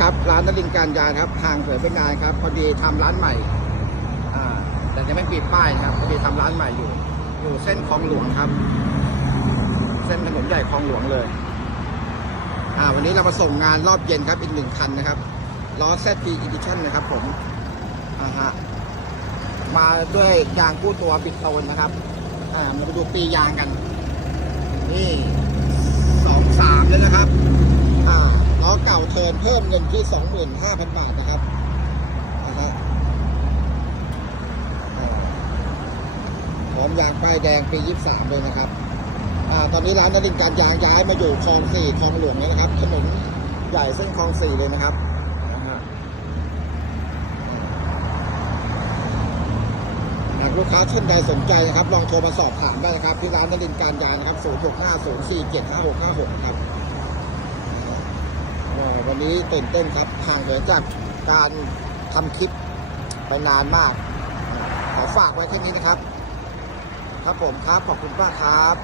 ครับร้านนลินการยาครับห่างเผยไปนานครับ พอดีทำร้านใหม่อ่าแต่ยังไม่ปิดป้ายครับพอดีทำร้านใหม่อยู่ อยู่เส้นคลองหลวงครับ เส้นถนนใหญ่คลองหลวงเลยอ่าวันนี้เรามาส่งงานรอบเย็นครับอีกหนึ่งคันนะครับล้อ ZP Edition นะครับ ผมอ่าฮะมาด้วยยางคู่ตัวบิดโตนนะครับอ่ามาดูปียางกันสองสามเลยนะครับ อ่าล้อ เทิร์นเพิ่มเงินที่สองหมื่นห้าพันบาทนะครับนะฮะอ่าพร้อมยางป้ายแดงปียี่สามเลยนะครับอ่าตอนนี้ร้านนรินทร์การยางย้ายมาอยู่คลองสี่คลองหลวงแล้วนะครับถนนใหญ่เส้นคลองสี่เลยนะครับหากลูกค้าท่านใดสนใจนะครับ ลองโทรมาสอบถามได้นะครับ ที่ร้านนรินทร์การยางนะครับ 0 6 5 0 4 7 5 6 5 6 ครับ นี้ตื่นเต้นครับห่างเหนือจากการทำคลิปไปนานมาก ขอฝากไว้แค่นี้นะครับ ครับผมครับ ขอบคุณป้ากครับ